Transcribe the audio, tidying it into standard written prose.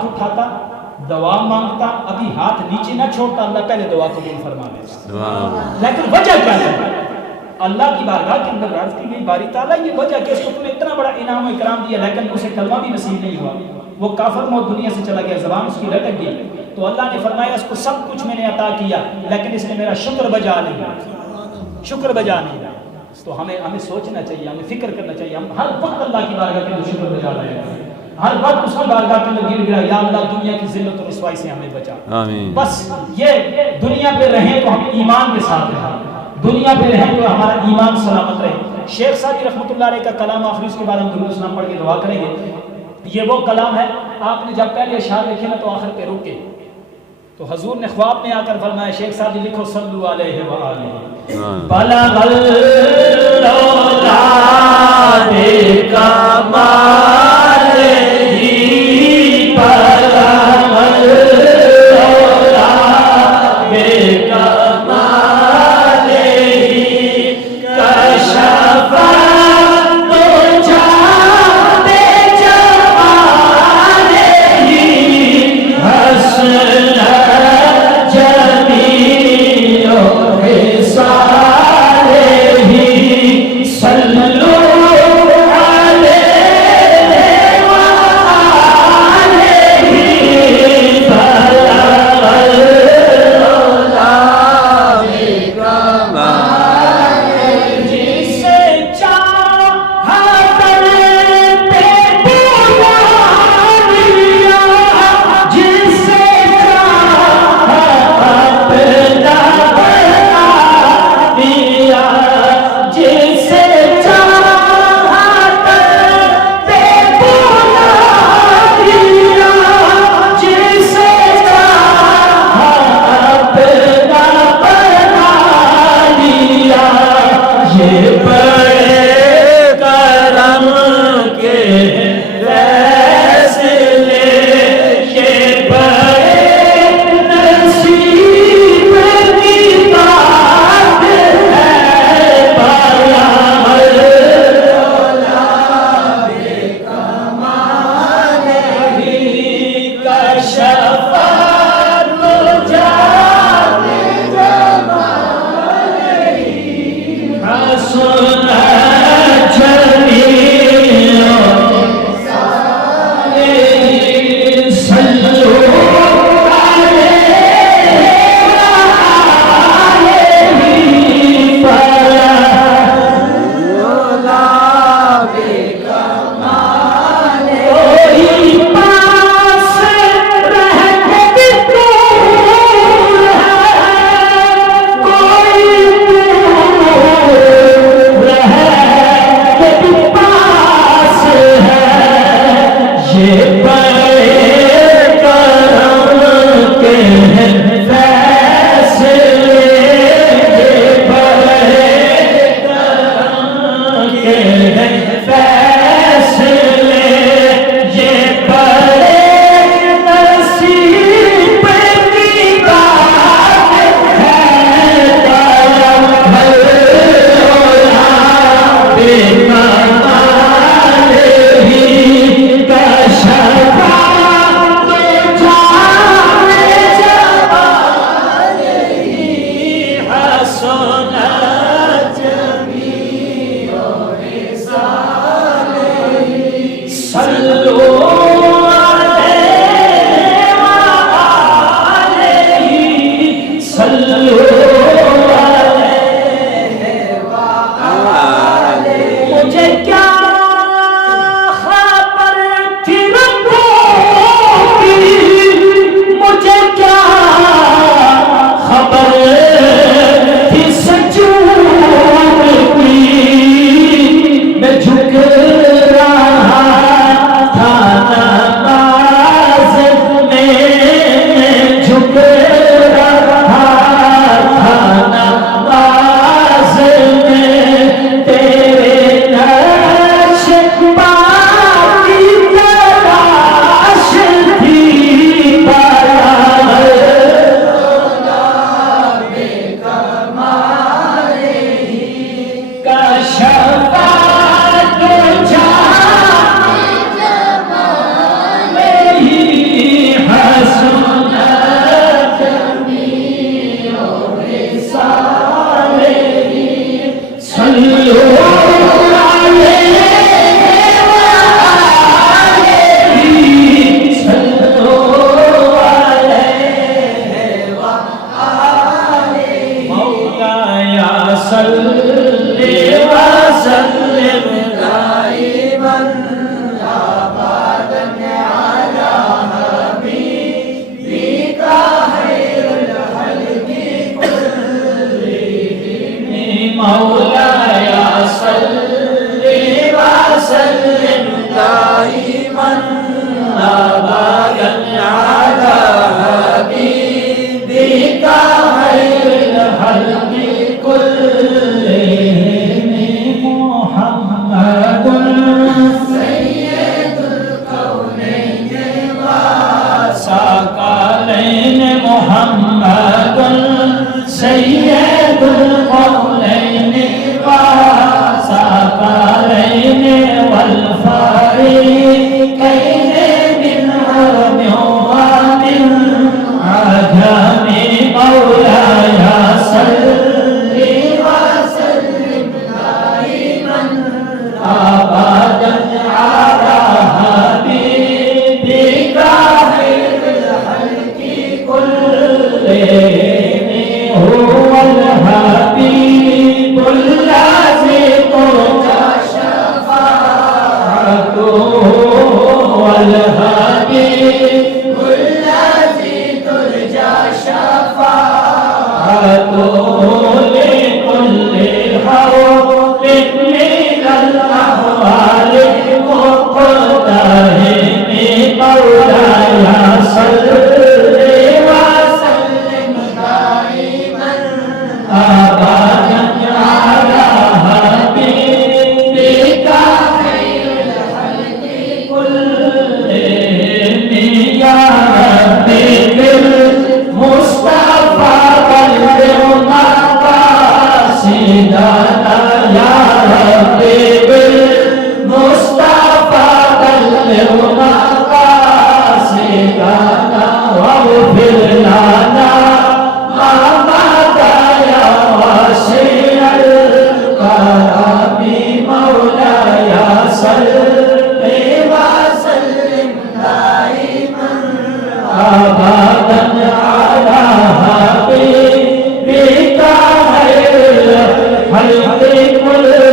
हाथ उठाता, दुआ मांगता, अभी हाथ नीचे ना छोड़ता, अल्लाह पहले दुआ कबूल फरमा लेता। लेकिन वजह क्या है? अल्लाह की बारगाह के अंदर अर्ज की गई, बारी ताला ये वजह कि इसको तूने इतना बड़ा इनाम और इकराम दिया लेकिन उसे कलमा भी नसीब नहीं हुआ, वो काफिर मौत दुनिया से चला गया, ज़बान उसकी लटक गई। तो अल्लाह ने फरमाया इसको सब कुछ मैंने अता किया लेकिन इसने मेरा शुक्र बजा नहीं, शुक्र बजा नहीं। तो हमें सोचना चाहिए, हमें फिक्र करना चाहिए, हम हर वक्त अल्लाह की बारगाह के अंदर शुक्र बजा रहे हैं, हर वक्त उसकी बारगाह के अंदर गिर गिरा, या अल्लाह दुनिया की जिल्लत और रुसवाई से हमें बचा। आमीन। बस ये दुनिया पे रहें तो हम ईमान के साथ रहें, दुनिया पे रहें तो हमारा ईमान सलामत रहे। शेख सादी रहमतुल्लाह अलैह का कलाम आखिरी, उसके बाद हम दुरूद सलाम पढ़ के दुआ करेंगे। ये वो कलाम है, आपने जब पहले अशआर लिखे ना तो आखिर पे रुके, तो हजूर ने ख्वाब में आकर फरमाया शेख सादी लिखो सल्लु अलैहि व आलिहि बलगल औलादे कमाल ही बलगल औलादे कमाल ही कशफा सल्लू हल्के